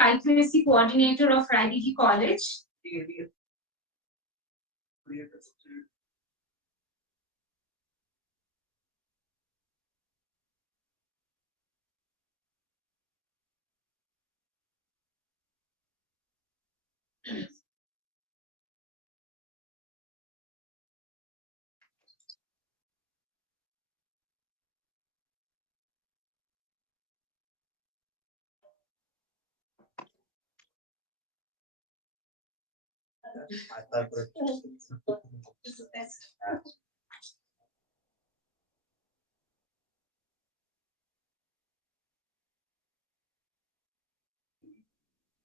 IQAC coordinator of Raidighi College.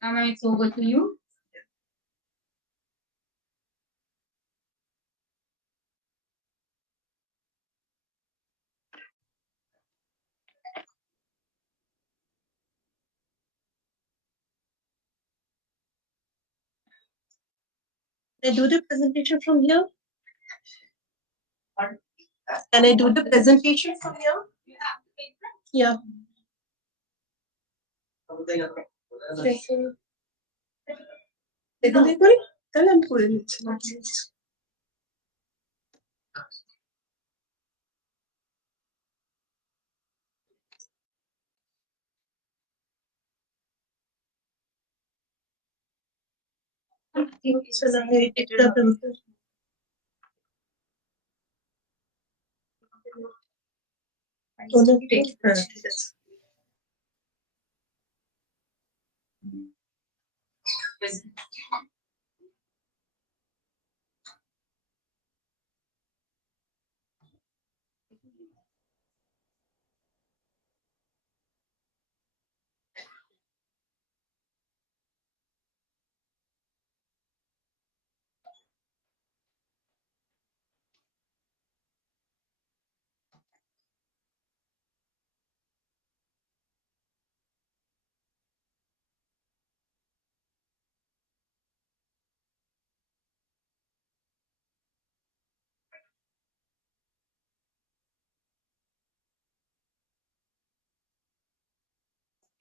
Now it's over to you. Can I do the presentation from here? Can I do the presentation from here? Yeah.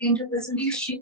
Into presentation.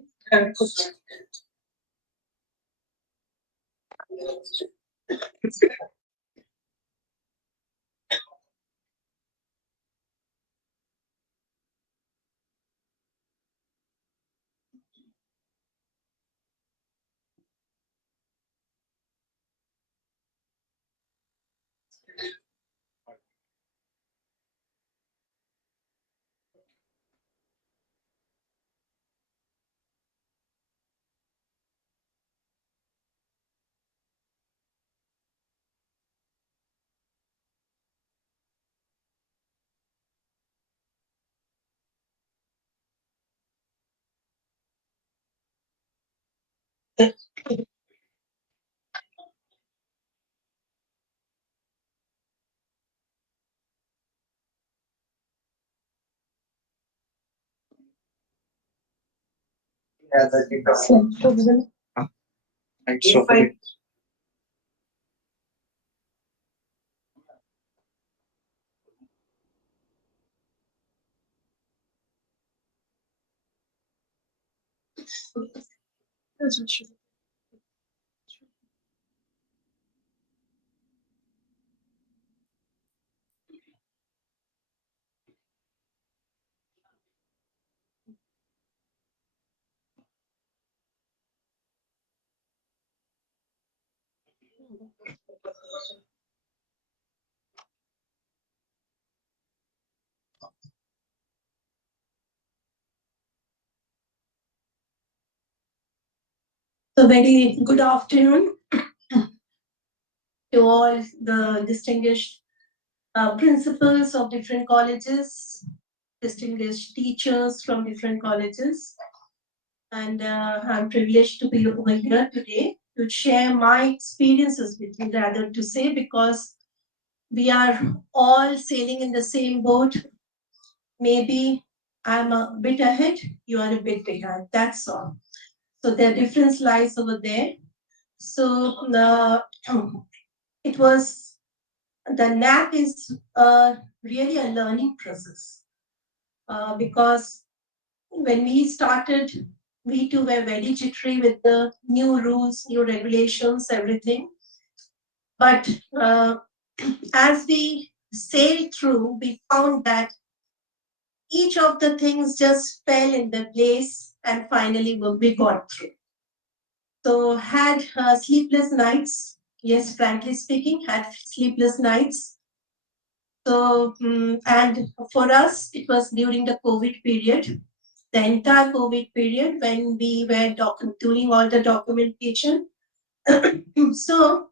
So very good afternoon to all the distinguished principals of different colleges, distinguished teachers from different colleges. And I'm privileged to be over here today to share my experiences with you, rather to say, because we are all sailing in the same boat. Maybe I'm a bit ahead, you are a bit behind, that's all. So their difference lies over there. So it was, the NAT is really a learning process because when we started we too were very jittery with the new rules, new regulations, everything. But as we sailed through, we found that each of the things just fell in the place, and finally we got through. So had sleepless nights. Yes, frankly speaking, had sleepless nights. So, and for us, it was during the COVID period, the entire COVID period when we were doing all the documentation. So,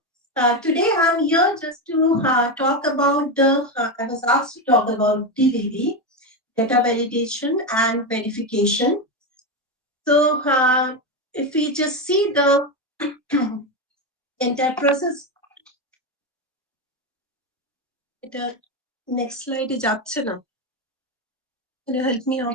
today I'm here just to talk about I was asked to talk about DVV, data validation and verification. So, if we just see the entire process, the next slide is Asanna. Can you help me out?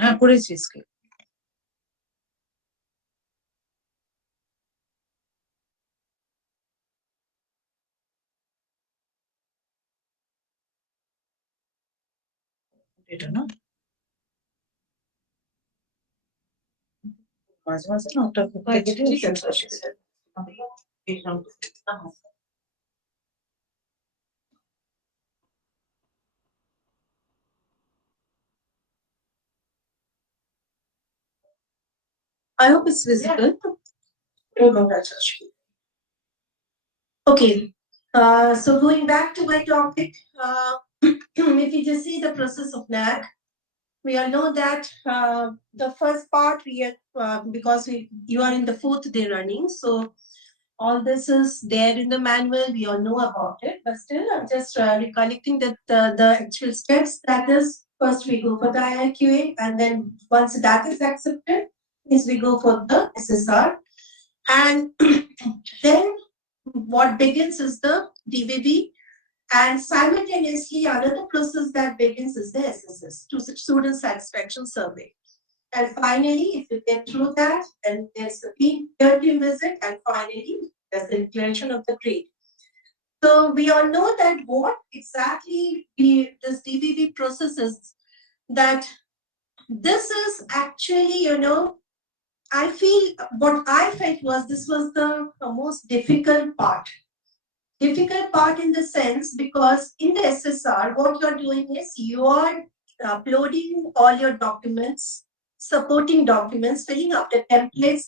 হ্যাঁ করেছি scale এটা না মাঝে মাঝে না ওটা কোথায় কেটে ঠিক আছে। I hope it's visible. Okay. So going back to my topic, if you just see the process of NAC, we all know that the first part we are, because you are in the 4th day running, so all this is there in the manual. We all know about it, but still I'm just recollecting that the actual steps. That is, first we go for the IIQA, and then once that is accepted, is we go for the SSR, and then what begins is the DVB. And simultaneously, another process that begins is the SSS, Student Satisfaction Survey. And finally, if you get through that, then there's the team visit, and finally, there's the declaration of the grade. So we all know that what exactly this DVB process is, that this is actually, I feel what I felt was this was the most difficult part. Difficult part in the sense because in the SSR, what you're doing is you are uploading all your documents, supporting documents, filling up the templates,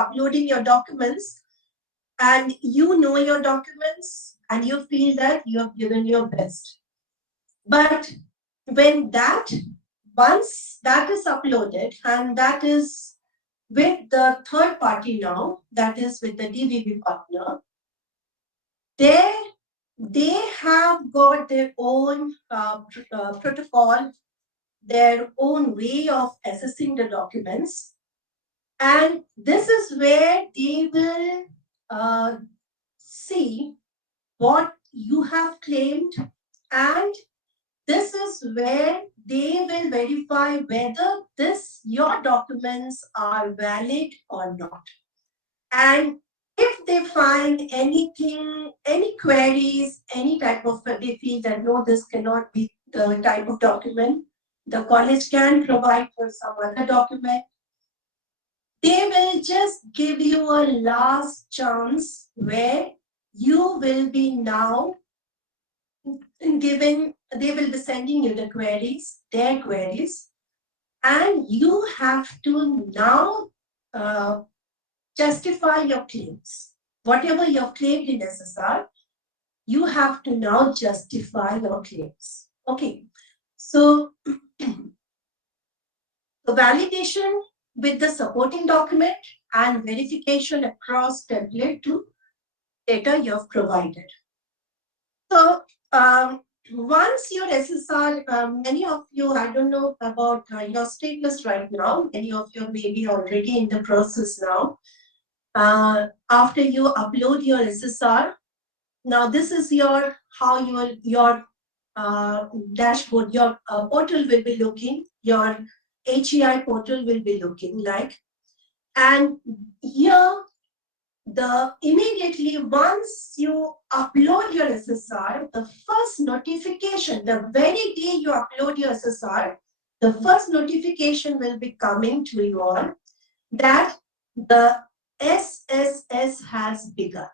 uploading your documents, and you know your documents and you feel that you have given your best. But when once that is uploaded, and that is with the third party now, that is with the DVB partner, they have got their own protocol, their own way of assessing the documents. And this is where they will see what you have claimed, and this is where they will verify whether your documents are valid or not. And if they find anything, any queries, any type of, they feel that no, this cannot be the type of document, the college can provide for some other document, they will just give you a last chance where you will be now they will be sending you the queries, their queries, and you have to now justify your claims. Whatever you have claimed in SSR, you have to now justify your claims. Okay. So the validation with the supporting document and verification across template to data you have provided. So once your SSR, many of you, I don't know about your status right now, many of you may be already in the process now. After you upload your SSR, now this is how your dashboard, your portal will be looking, your HEI portal will be looking like. And here, immediately once you upload your SSR, the first notification, the very day you upload your SSR, the first notification will be coming to you all that the SSS has begun.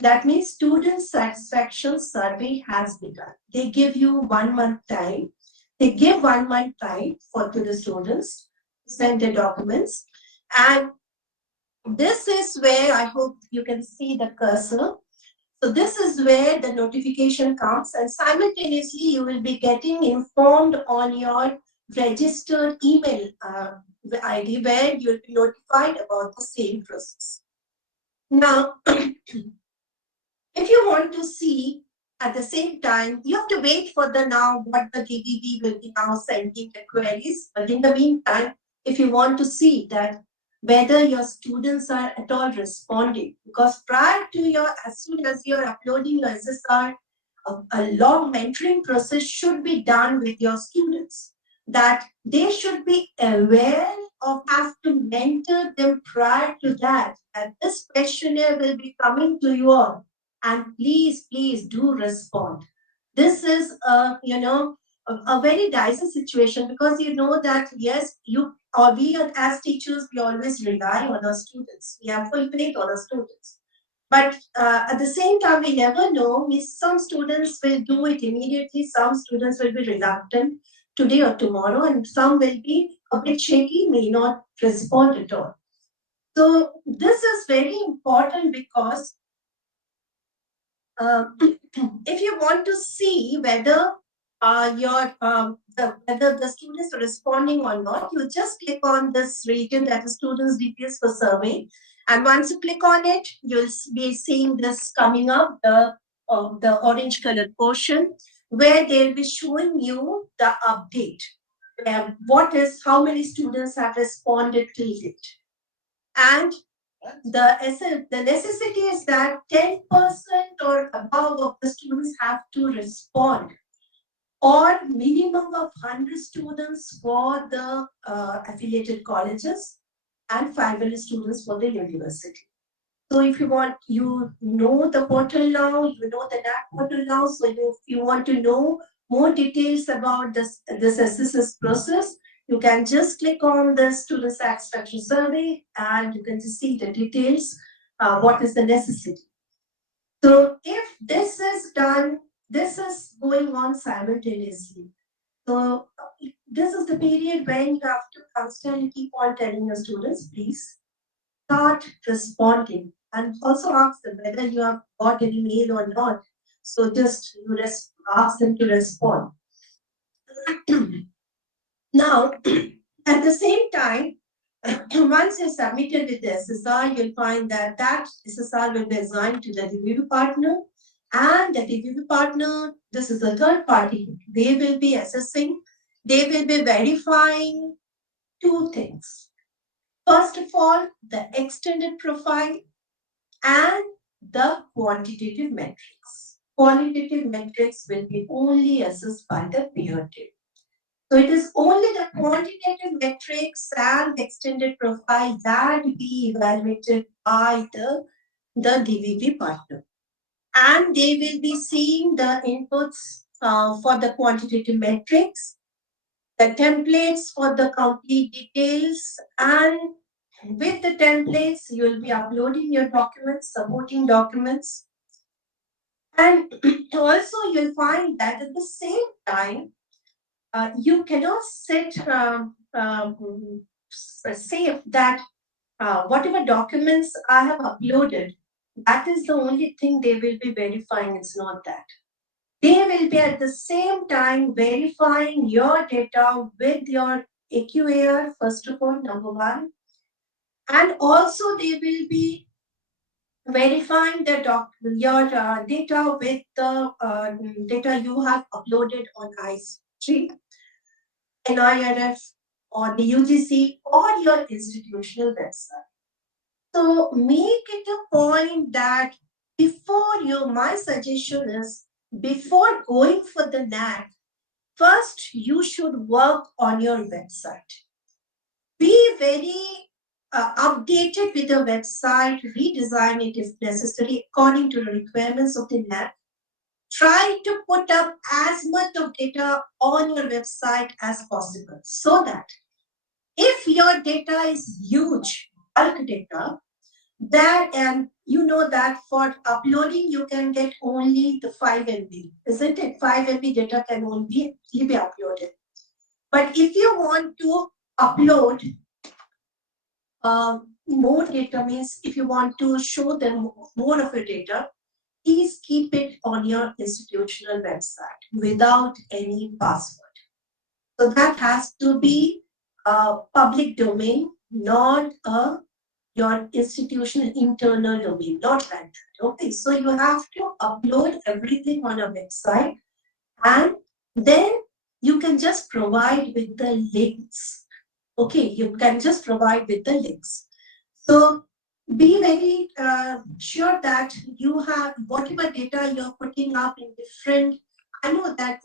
That means student satisfaction survey has begun. They give you 1 month time. They give 1 month time to the students to send their documents. And this is where I hope you can see the cursor. So this is where the notification comes, and simultaneously you will be getting informed on your registered email ID where you'll be notified about the same process. Now, if you want to see at the same time, you have to wait for what the DVB will be now sending the queries. But in the meantime, if you want to see that whether your students are at all responding, because prior to as soon as you're uploading your SSR, a long mentoring process should be done with your students, that they should be aware of, have to mentor them prior to that, and this questionnaire will be coming to you all, and please do respond. This is a very dicey situation, because you know that yes, we as teachers, we always rely on our students. We have full faith on our students. But at the same time, we never know. Some students will do it immediately. Some students will be reluctant today or tomorrow, and some will be a bit shaky, may not respond at all. So this is very important, because if you want to see whether whether the students are responding or not, you just click on this region, that is students details for survey, and once you click on it, you'll be seeing this coming up, the orange colored portion, where they'll be showing you the update. How many students have responded till date, and the necessity is that 10% or above of the students have to respond, or minimum of 100 students for the affiliated colleges and 500 students for the university. So if you want, you know the portal now, you know the NAC portal now. So if you want to know more details about this SSS process, you can just click on the student satisfaction survey, and you can just see the details, what is the necessity. So if this is done, this is going on simultaneously. So this is the period when you have to constantly keep on telling your students, please start responding, and also ask them whether you have got any mail or not. So just ask them to respond. Now, at the same time, once you submitted with the SSR, you'll find that SSR will be assigned to the review partner, and the review partner, this is a third party, they will be assessing, they will be verifying two things. First of all, the extended profile and the quantitative metrics. Qualitative metrics will be only assessed by the peer team. So it is only the quantitative metrics and extended profile that be evaluated by the DVV partner. And they will be seeing the inputs for the quantitative metrics, the templates for the complete details, and with the templates, you will be uploading your documents, supporting documents. And also you'll find that at the same time, you cannot say that whatever documents I have uploaded, that is the only thing they will be verifying. It's not that. They will be at the same time verifying your data with your AQAR, first of all, number one. And also they will be verifying your data with the data you have uploaded on ICE3, NIRF, or the UGC, or your institutional website. So make it a point that before my suggestion is before going for the NAC, first you should work on your website. Be very updated with your website, redesign it if necessary according to the requirements of the NAC. Try to put up as much of data on your website as possible so that if your data is huge, bulk data, that and you know that for uploading you can get only the 5 MB, isn't it? 5 MB data can only be uploaded. But if you want to upload more data, means if you want to show them more of your data, please keep it on your institutional website without any password. So that has to be a public domain, not your institutional internal domain, not like that. Okay, so you have to upload everything on a website, and then you can just provide with the links. Okay, you can just provide with the links. So be very sure that you have whatever data you're putting up in different. I know that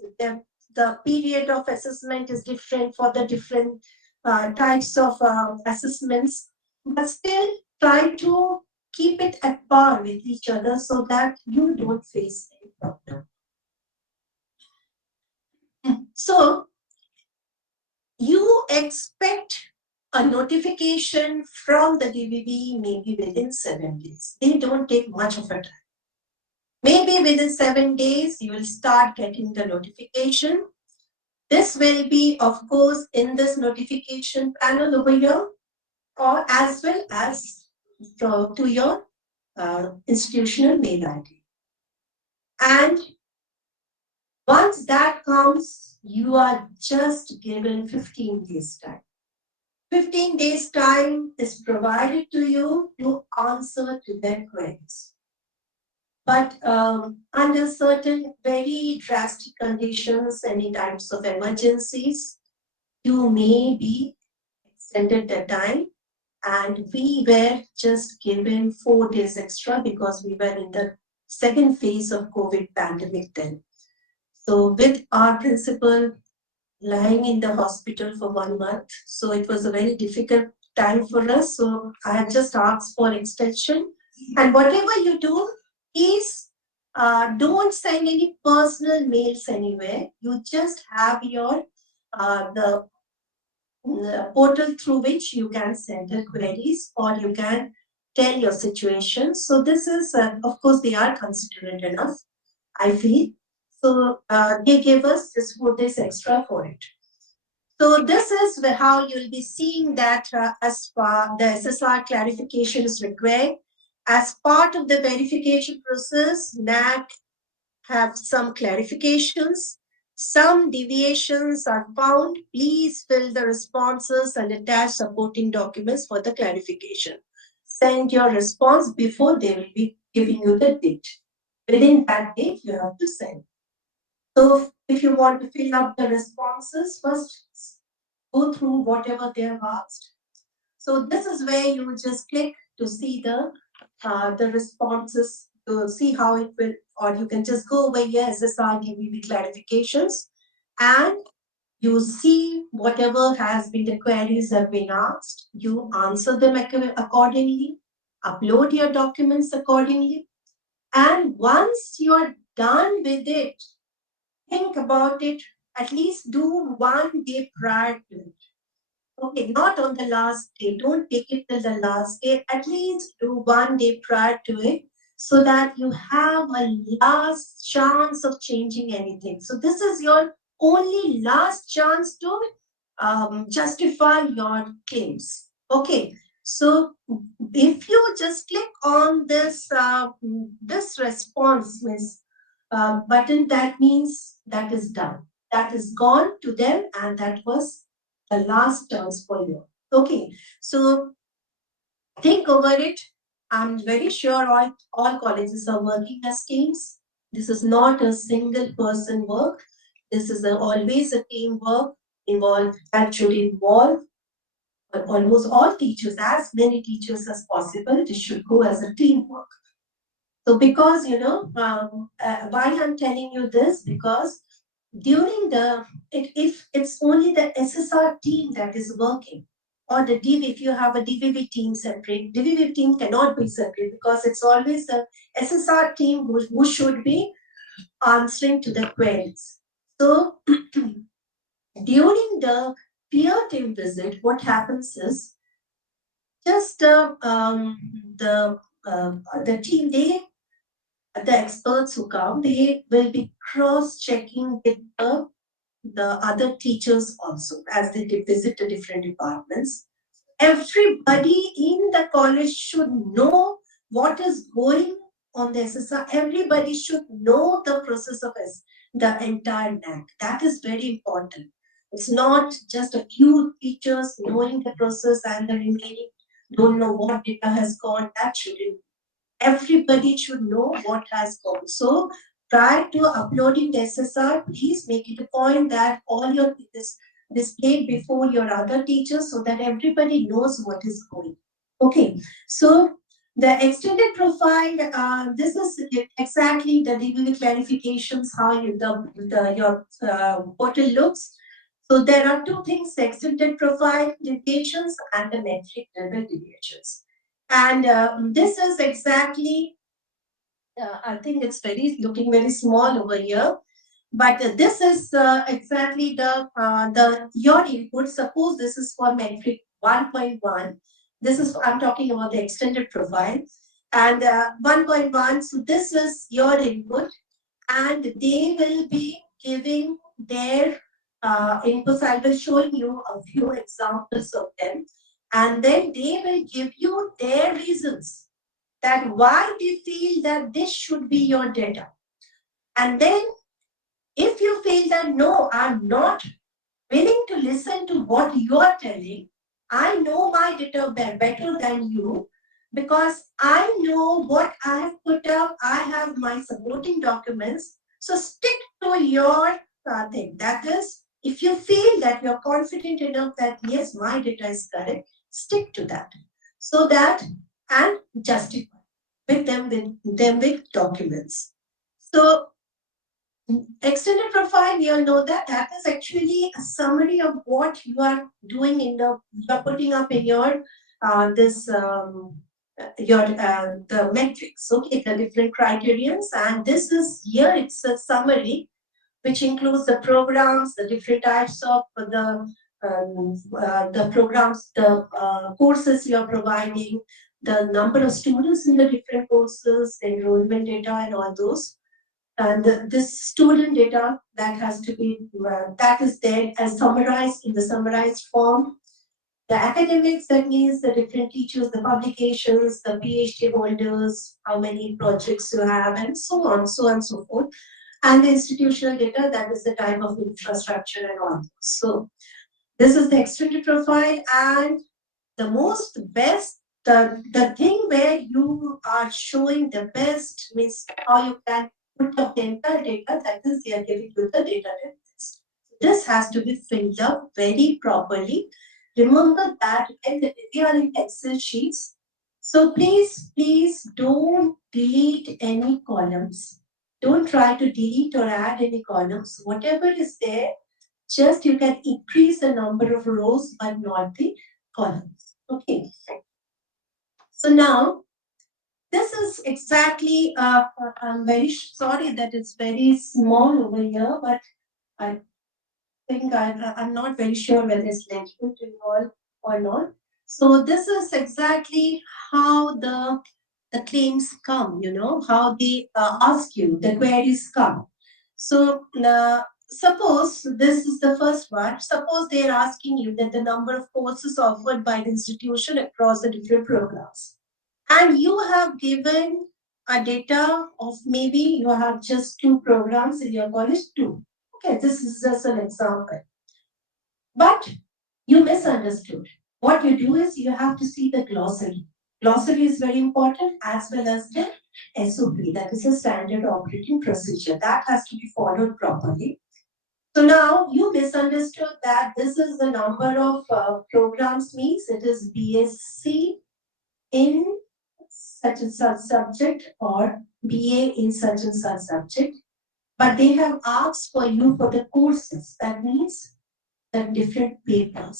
the period of assessment is different for the different types of assessments, but still try to keep it at par with each other so that you don't face any problem. So you expect a notification from the DVB maybe within 7 days. They don't take much of a time. Maybe within 7 days, you will start getting the notification. This will be, of course, in this notification panel over here, or as well as to your institutional mail ID. And once that comes, you are just given 15 days time. 15 days time is provided to you to answer to their queries. But under certain very drastic conditions, any types of emergencies, you may be extended the time. And we were just given 4 days extra because we were in the second phase of COVID pandemic then. So with our principal lying in the hospital for 1 month, so it was a very difficult time for us. So I have just asked for extension. And whatever you do, please don't send any personal mails anywhere. You just have your the portal through which you can send the queries or you can tell your situation. So this is, of course, they are considerate enough, I feel. So they gave us just 4 days extra for it. So this is how you'll be seeing that as far the SSR clarification is required. As part of the verification process, NAC have some clarifications. Some deviations are found. Please fill the responses and attach supporting documents for the clarification. Send your response before they will be giving you the date. Within that date, you have to send. So if you want to fill up the responses, first go through whatever they have asked. So this is where you will just click to see the responses, to see how it will, or you can just go over here, SSR DVB clarifications, and you see whatever has been the queries have been asked, you answer them accordingly, upload your documents accordingly, and once you are done with it, think about it, at least do 1 day prior to it. Okay, not on the last day. Don't take it till the last day. At least do 1 day prior to it so that you have a last chance of changing anything. So this is your only last chance to justify your claims. Okay, so if you just click on this this response button, that means that is done. That is gone to them, and that was the last chance for you. Okay, so think over it. I'm very sure all colleges are working as teams. This is not a single person work. This is always a team work that should involve almost all teachers, as many teachers as possible. This should go as a teamwork. So because, why I'm telling you this, because during if it's only the SSR team that is working, or the DV, if you have a DVV team separate, DVV team cannot be separate because it's always the SSR team who should be answering to the queries. So during the peer team visit, what happens is just the team, the experts who come, they will be cross-checking with the other teachers also as they visit the different departments. Everybody in the college should know what is going on the SSR. Everybody should know the process of the entire NAC. That is very important. It's not just a few teachers knowing the process and the remaining don't know what data has gone. That shouldn't. Everybody should know what has gone. So prior to uploading the SSR, please make it a point that all your this displayed before your other teachers so that everybody knows what is going. Okay, so the extended profile, this is exactly the DVV clarifications, how your portal looks. So there are two things, the extended profile deviations and the metric level deviations. And this is exactly, I think it's looking very small over here. But this is exactly your input. Suppose this is for metric 1.1. This is, I'm talking about the extended profile. And 1.1, so this is your input. And they will be giving their inputs. I will show you a few examples of them. And then they will give you their reasons that why they feel that this should be your data. And then if you feel that, no, I'm not willing to listen to what you are telling, I know my data better than you because I know what I have put up. I have my supporting documents. So stick to your thing. That is, if you feel that you're confident enough that, yes, my data is correct, stick to that. So that, and justify with them with documents. So extended profile, you all know that that is actually a summary of what you are doing you're putting up in your the metrics, okay, the different criterions, and this is here, it's a summary which includes the programs, the different types of the programs, the courses you are providing, the number of students in the different courses, the enrollment data and all those. And this student data that has to be, that is there as summarized in the summarized form. The academics, that means the different teachers, the publications, the PhD holders, how many projects you have, and so on, so on, so forth. And the institutional data, that is the type of infrastructure and all. So this is the extended profile, and the most best, the thing where you are showing the best means how you can put up the entire data, that is, they are giving you the data templates. This has to be filled up very properly. Remember that when we are in Excel sheets, so please don't delete any columns. Don't try to delete or add any columns. Whatever is there, just you can increase the number of rows but not the columns. Okay. So now, this is exactly, I'm very sorry that it's very small over here, but I think I'm not very sure whether it's legible to you all or not. So this is exactly how the claims come, how they ask you, the queries come. So suppose this is the first one. Suppose they are asking you that the number of courses offered by the institution across the different programs. And you have given a data of maybe you have just 2 programs in your college, 2. Okay, this is just an example. But you misunderstood. What you do is you have to see the glossary. Glossary is very important, as well as the SOP, that is a standard operating procedure. That has to be followed properly. So now you misunderstood that this is the number of programs, means it is BSc in such and such subject or BA in such and such subject, but they have asked for you for the courses. That means the different papers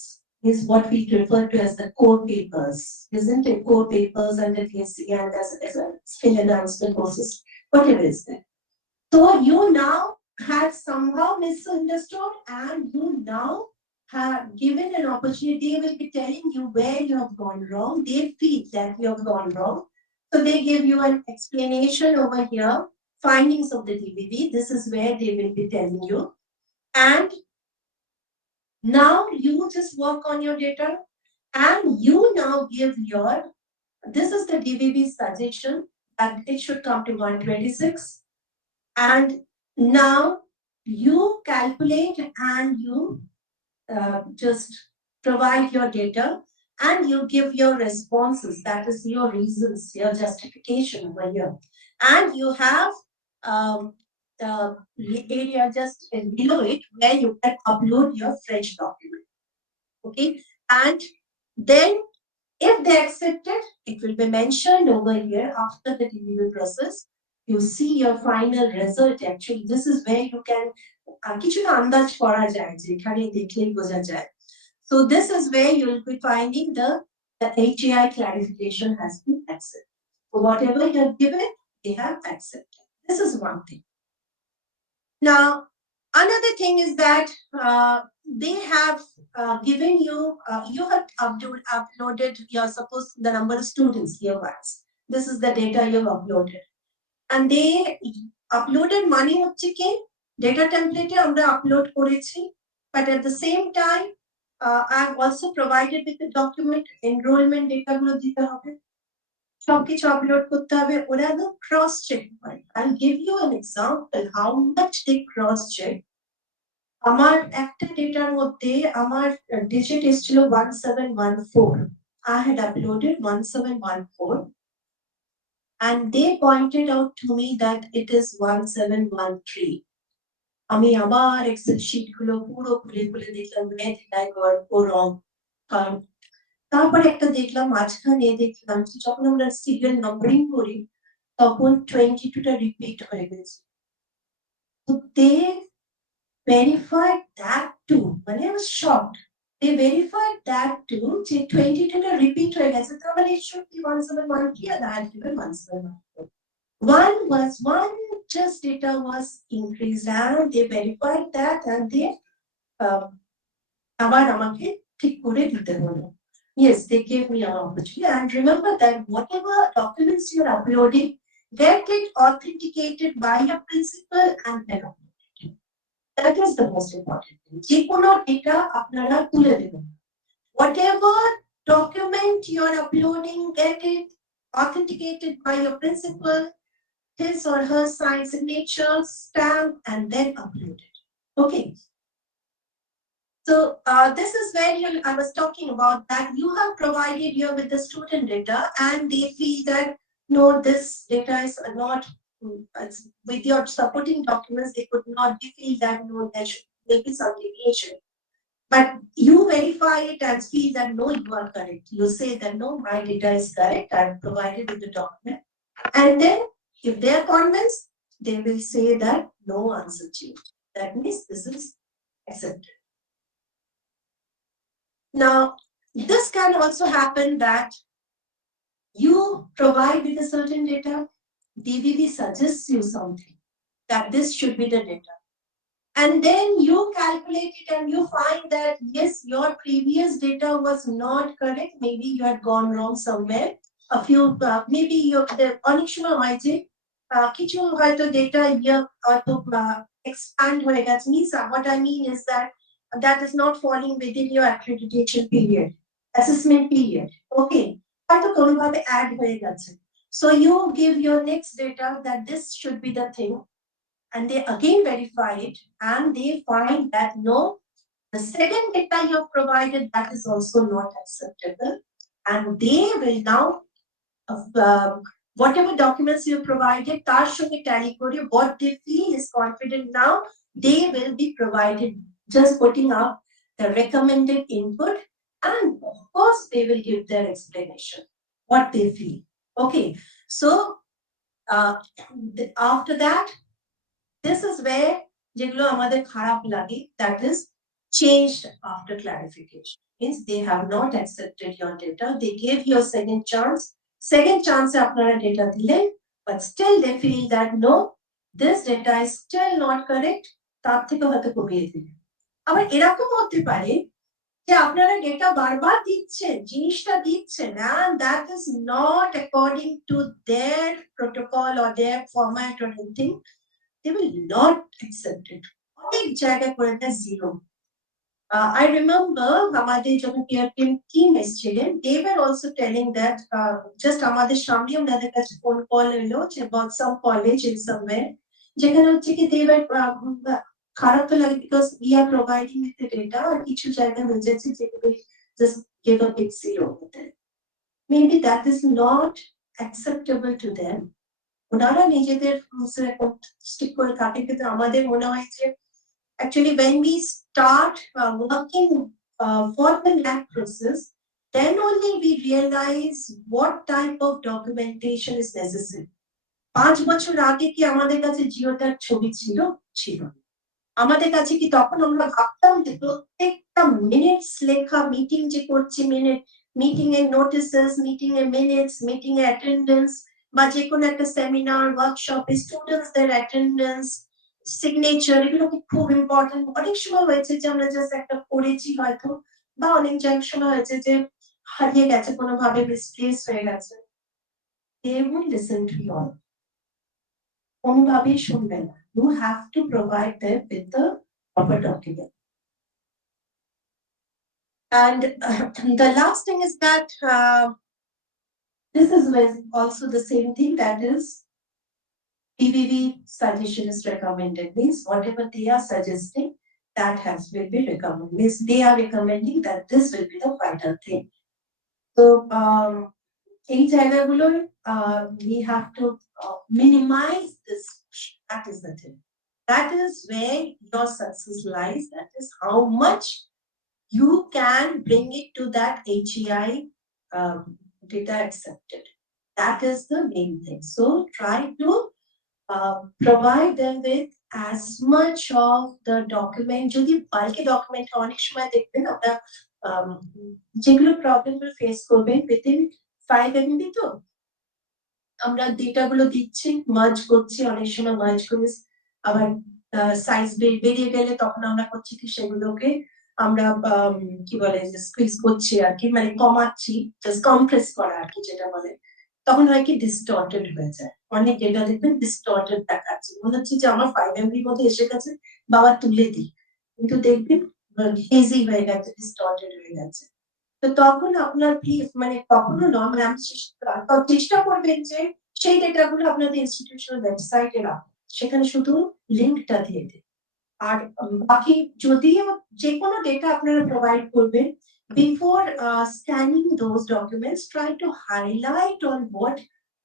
is what we refer to as the core papers, isn't it? Core papers under TSC and as a skill enhancement courses, whatever is there. So you now have somehow misunderstood and you now have given an opportunity. They will be telling you where you have gone wrong. They feel that you have gone wrong. So they give you an explanation over here, findings of the DVD. This is where they will be telling you. And now you just work on your data and you now give your, this is the DVB suggestion that it should come to 126. And now you calculate and you just provide your data and you give your responses. That is your reasons, your justification over here. And you have area just below it where you can upload your fresh document. Okay, and then if they accept it, it will be mentioned over here after the review process. You see your final result. Actually, this is where you can so this is where you will be finding the HAI clarification has been accepted. So whatever you have given, they have accepted. This is one thing. Now, another thing is that they have given you, you have uploaded your, suppose the number of students here once. This is the data you have uploaded. And they uploaded money hocche data template আমরা upload করেছি, but at the same time I have also provided with the document enrollment data গুলো দিতে হবে, সবকিছু upload করতে হবে, ওরা একদম ক্রস চেক করে। I'll give you an example how much they cross check. আমার একটা ডেটার মধ্যে আমার ডিজিট এসেছিল 1714, I had uploaded 1714 and they pointed out to me that it is 1713. আমি আবার এক্সেল শীট গুলো পুরো খুলে খুলে দেখলাম where did I go wrong, কারণ তারপরে একটা দেখলাম মাঝখানে দেখলাম যে যখন আমরা সিরিয়াল নাম্বারিং করি তখন 22টা রিপিট হয়ে গেছে। So they verified that too. মানে I was shocked. They verified that too যে 22টা রিপিট হয়ে গেছে, তার মানে it should be 1713 and I had given 1714. One just data was increased and they verified that and they আবার আমাকে ঠিক করে দিতে হলো। Yes, they gave me an opportunity. And remember that whatever documents you're uploading, get it authenticated by your principal and then uploaded. That is the most important thing. যে কোনো data আপনারা তুলে দেবেন। Whatever document you're uploading, get it authenticated by your principal, his or her signed signature, stamp, and then upload it. Okay. So this is where I was talking about that you have provided here with the student data and they feel that no, this data is not with your supporting documents. They could not. They feel that no, there should be some deviation. But you verify it and feel that no, you are correct. You say that no, my data is correct. I have provided with the document, and then if they are convinced, they will say that no answer changed. That means this is accepted. Now, this can also happen that you provide with a certain data, DVB suggests you something, that this should be the data. And then you calculate it and you find that, yes, your previous data was not correct. Maybe you had gone wrong somewhere. A few, maybe the connection of IT, কিছু হয়তো data here হয়তো expand হয়ে গেছে। What I mean is that is not falling within your accreditation period, assessment period. Okay, হয়তো কোনোভাবে add হয়ে গেছে। So you give your next data that this should be the thing, and they again verify it, and they find that no, the second data you have provided, that is also not acceptable, and they will now whatever documents you provided, তার সঙ্গে tally করে what they feel is confident now, they will be provided, just putting up the recommended input, and of course they will give their explanation, what they feel. Okay, so After that, this is where যেগুলো আমাদের খারাপ লাগে, that is changed after clarification. Means they have not accepted your data. They gave you a second chance. Second chance আপনারা data দিলেন, but still they feel that no, this data is still not correct. তার থেকে হয়তো কমিয়ে দিলেন। আবার এরকম হতে পারে যে আপনারা ডেটা বারবার দিচ্ছেন, জিনিসটা দিচ্ছেন, and that is not according to their protocol or their format or anything. They will not accept it. অনেক জায়গায় করে দেয় zero. I remember আমাদের যখন PRPM team এসেছিলেন, they were also telling that just আমাদের সামনে ওনাদের কাছে ফোন কল এলো যে about some college in somewhere, যেখানে হচ্ছে কি they were খারাপ তো লাগে because we are providing with the data, আর কিছু জায়গায় হয়ে যাচ্ছে যেগুলো just give a big zero with it. Maybe that is not acceptable to them. ওনারা নিজেদের রুলসের এখন স্টিক করে থাকে, কিন্তু আমাদের মনে হয় যে actually when we start working for the lab process, then only we realize what type of documentation is necessary. 5 বছর আগে কি আমাদের কাছে জিওটার ছবি ছিল? ছিল। আমাদের কাছে কি তখন আমরা ভাবতাম যে প্রত্যেকটা মিনিটস লেখা, মিটিং যে করছি, মিটিং এর নোটিসেস, মিটিং এর মিনিটস, মিটিং এর অ্যাটেন্ডেন্স, বা যে কোনো একটা সেমিনার, ওয়ার্কশপে স্টুডেন্টসদের অ্যাটেন্ডেন্স, সিগনেচার, এগুলো কি খুব ইম্পর্টেন্ট? অনেক সময় হয়েছে যে আমরা জাস্ট একটা পড়েছি হয়তো, বা অনেক জায়গায় সময় হয়েছে যে হারিয়ে গেছে, কোনোভাবে মিসপ্লেস হয়ে গেছে। They won't listen to you all. কোনোভাবেই শুনবে না। You have to provide them with the proper document. And the last thing is that this is also the same thing, that is PVV suggestion is recommended. Means whatever they are suggesting, that will be recommended. Means they are recommending that this will be the final thing. So এই জায়গাগুলো we have to minimize this. That is the thing. That is where your success lies. That is how much you can bring it to that HEI data accepted. That is the main thing. So try to provide them with as much of the document. যদি বাল্কে document অনেক সময় দেখবেন আপনারা যেগুলো problem face করবেন within 5 MB, তো আমরা ডেটাগুলো দিচ্ছি, মার্জ করছি, অনেক সময় মার্জ করে আবার সাইজ বেরিয়ে গেলে তখন আমরা করছি কি সেগুলোকে আমরা কি বলে স্কুইজ করছি আর কি, মানে কমাচ্ছি, জাস্ট কম্প্রেস করা আর কি যেটা বলে, তখন হয় কি ডিস্টর্টেড হয়ে যায়। অনেক ডেটা দেখবেন ডিস্টর্টেড দেখাচ্ছে, মনে হচ্ছে যে আমার 5 MB মধ্যে এসে গেছে, বাবা তুলে দিই, কিন্তু দেখবেন হেজি হয়ে গেছে, ডিস্টর্টেড হয়ে গেছে। তো তখন আপনার প্লিজ মানে কখনো নয়, মানে আমি চেষ্টা করবেন যে সেই ডেটাগুলো আপনাদের ইনস্টিটিউশনাল ওয়েবসাইটে রাখুন, সেখানে শুধু লিঙ্কটা দিয়ে দিন। আর বাকি যদিও যে কোনো ডেটা আপনারা প্রোভাইড করবেন, before scanning those documents try to highlight on what,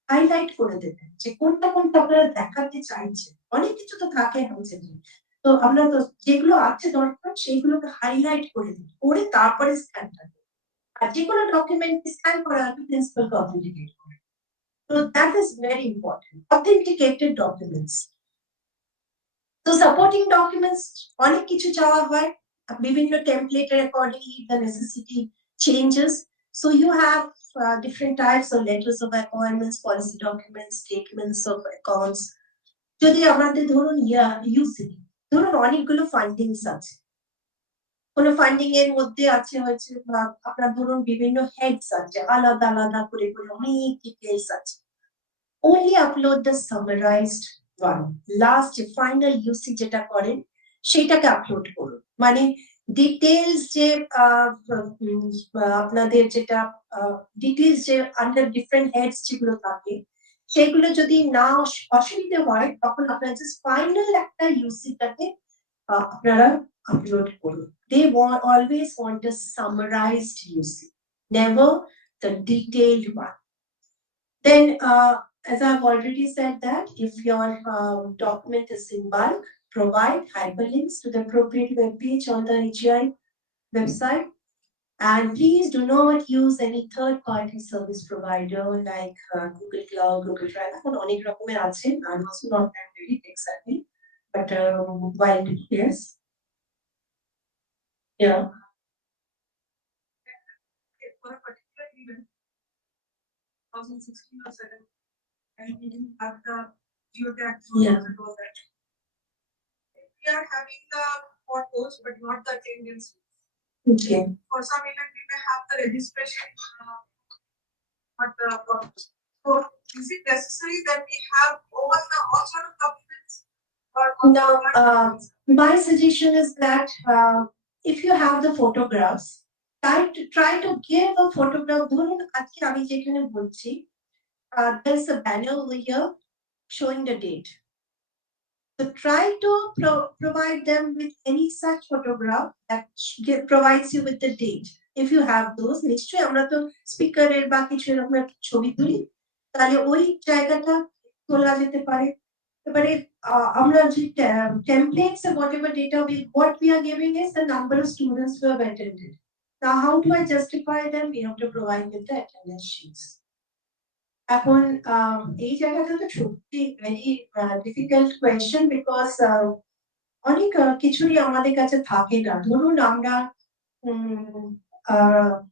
highlight করে দেবেন যে কোনটা কোনটা আপনারা দেখাতে চাইছেন। অনেক কিছু তো থাকে হচ্ছে, তো আমরা তো যেগুলো আছে দরকার সেইগুলোকে হাইলাইট করে দিন, করে তারপরে স্ক্যানটা দিন। আর যে কোনো ডকুমেন্ট স্ক্যান করার আগে প্রিন্সিপালকে অথেন্টিকেট করে। So that is very important. Authenticated documents. So supporting documents অনেক কিছু চাওয়া হয়, বিভিন্ন টেমপ্লেটের accordingly the necessity changes. So you have different types of letters of appointments, policy documents, statements of accounts. যদি আমাদের ধরুন ইউসি, ধরুন অনেকগুলো ফান্ডিংস আছে, কোনো ফান্ডিং এর মধ্যে আছে হচ্ছে আপনার ধরুন বিভিন্ন হেডস আছে, আলাদা আলাদা করে করে অনেক ডিটেলস আছে, only upload the summarized one. Last final ইউসি যেটা করেন সেটাকে আপলোড করুন, মানে ডিটেলস যে আপনাদের যেটা ডিটেলস যে আন্ডার ডিফারেন্ট হেডস যেগুলো থাকে সেগুলো যদি না অসুবিধা হয় তখন আপনারা জাস্ট ফাইনাল একটা ইউসিটাকে আপনারা upload করুন। They always want a summarized UC, never the detailed one. Then, as I've already said that if your document is in bulk, provide hyperlinks to the appropriate web page on the HEI website. And please do not use any third-party service provider like Google Cloud, Google Drive. এখন অনেক রকমের আছে. I'm also not that very tech-savvy, but while yes, yeah. For a particular event, 2016 or 7, and we didn't have the geotag Yeah. and all that. We are having the photos, but not the attendance. Okay. For some event, we may have the registration, but the photos. So, is it necessary that we have all sort of documents? Or Now, my suggestion is that if you have the photographs, try to give a photograph. ধরুন আজকে আমি যেখানে বলছি, there's a banner over here showing the date. So try to provide them with any such photograph that provides you with the date. If you have those, নিশ্চয়ই আমরা তো স্পিকারের বা কিছু এরকম একটা ছবি তুলি, তাহলে ওই জায়গাটা তোলা যেতে পারে। এবারে আমরা যে templates and whatever data what we are giving is the number of students who have attended. Now, how do I justify them? We have to provide with the attendance sheets. এখন এই জায়গাটা তো সত্যি ভেরি ডিফিকাল্ট কোয়েশ্চেন বিকজ অনেক কিছুই আমাদের কাছে থাকে না। ধরুন আমরা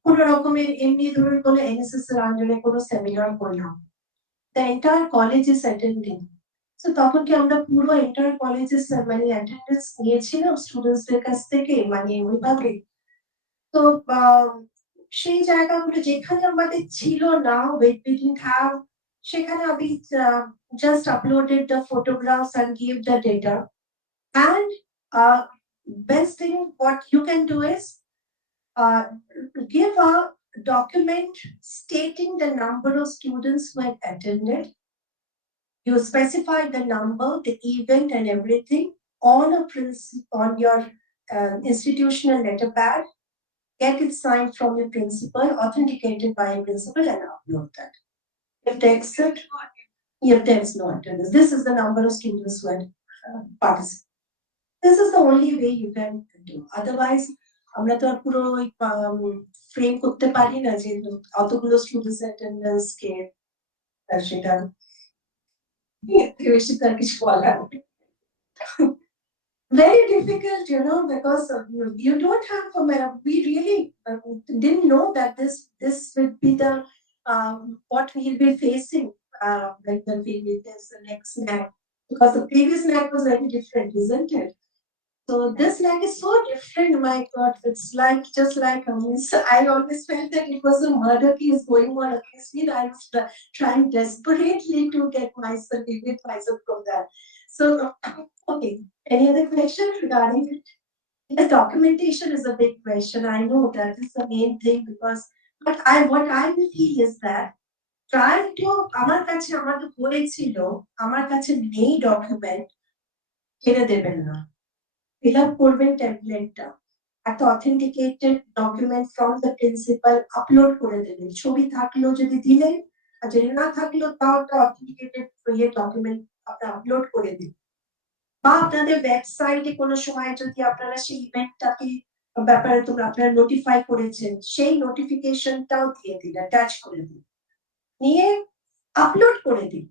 কোন রকমের এমনি ধরুন কোনো এনএসএস এর আন্ডারে কোনো সেমিনার করলাম, the entire college is attending. So তখন কি আমরা পুরো এন্টায়ার কলেজের মানে অ্যাটেন্ডেন্স নিয়েছিলাম স্টুডেন্টসদের কাছ থেকে, মানে ওইভাবে? তো সেই জায়গাগুলো যেখানে আমাদের ছিল না, we didn't have, সেখানে আমি just uploaded the photographs and gave the data. And best thing what you can do is give a document stating the number of students who had attended. You specify the number, the event, and everything on your institutional letterpad. Get it signed from your principal, authenticated by a principal, and upload that. If they accept, if there is no attendance, this is the number of students who had participated. This is the only way you can do. Otherwise, আমরা তো আর পুরো frame করতে পারি না যে অতগুলো students attendance কে সেটা বেশি তার কিছু বলার। Very difficult, because you don't have. We really didn't know that this would be the what we'll be facing when we will face the next NAC, because the previous NAC was very different, isn't it? So this NAC is so different. My God, it's like just like I always felt that it was a murder case going on against me. I was trying desperately to get myself, evict myself from that. So, okay. Any other questions regarding it? Yes, documentation is a big question. I know that is the main thing, because what I will feel is that try to আমার কাছে আমাদের বলেছিল আমার কাছে নেই document, ছেড়ে দেবেন না, fill up করবেন টেমপ্লেটটা, একটা authenticated document from the principal upload করে দেবেন। ছবি থাকলেও যদি দিলেন, আর যদি না থাকলেও তাও একটা অথেন্টিকেটেড ডকুমেন্ট আপনি আপলোড করে দিন। বা আপনাদের ওয়েবসাইটে কোনো সময় যদি আপনারা সেই ইভেন্টটাকে ব্যাপারে আপনারা নোটিফাই করেছেন, সেই নোটিফিকেশনটাও দিয়ে দিন, অ্যাটাচ করে দিন, নিয়ে আপলোড করে দিন।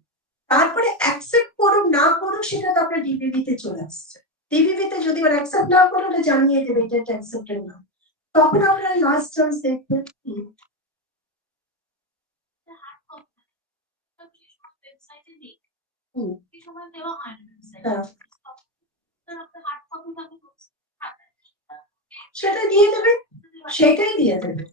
তারপরে অ্যাকসেপ্ট করুন না করুন সেটা তো আপনার ডিবিবিতে চলে আসছে। ডিবিবিতে যদি ওরা অ্যাকসেপ্ট না করে ওটা জানিয়ে দেবে এটা অ্যাকসেপ্টেড না, তখন আপনারা লাস্ট চান্স দেখবেন। সেটা দিয়ে দেবেন, সেটাই দিয়ে দেবেন।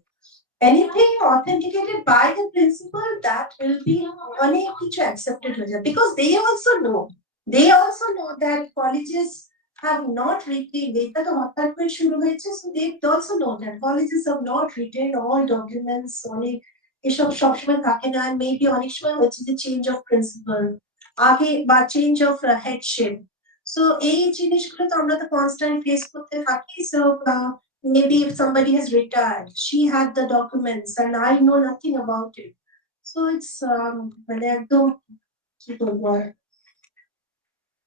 Anything authenticated by the principal, that will be অনেক কিছু accepted হয়ে যাবে, because they also know that colleges have not retained, এটা তো হঠাৎ করে শুরু হয়েছে, so they also know that colleges have not retained all documents, অনেক এসব সবসময় থাকে না, maybe অনেক সময় হচ্ছে যে চেঞ্জ অফ প্রিন্সিপাল আগে বা চেঞ্জ অফ হেডশিপ, so এই জিনিসগুলো তো আমরা তো কনস্ট্যান্ট ফেস করতে থাকি। So maybe if somebody has retired, she had the documents and I know nothing about it, so it's মানে একদম কি বলবো।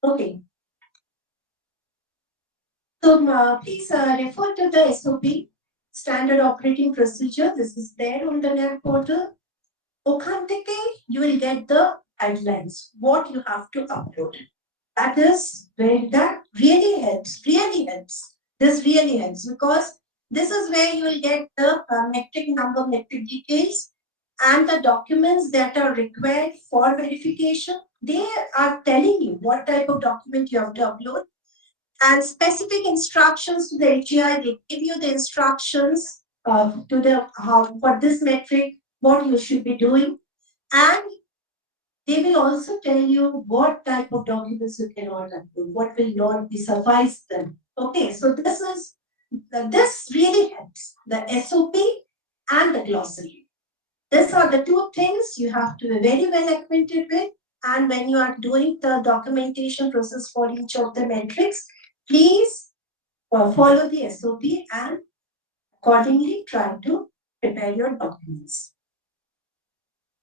Okay, so please refer to the SOP. standard operating procedure. This is there on the NAM portal. Okhan theke you will get the guidelines, what you have to upload. That is where that really helps, This really helps because this is where you will get the metric number, metric details, and the documents that are required for verification. They are telling you what type of document you have to upload, and specific instructions to the HGI. They give you the instructions to the for this metric, what you should be doing, and they will also tell you what type of documents you cannot upload, what will not be suffice them. Okay, so this really helps, the SOP and the glossary. These are the two things you have to be very well acquainted with. And when you are doing the documentation process for each of the metrics, please follow the SOP and accordingly try to prepare your documents.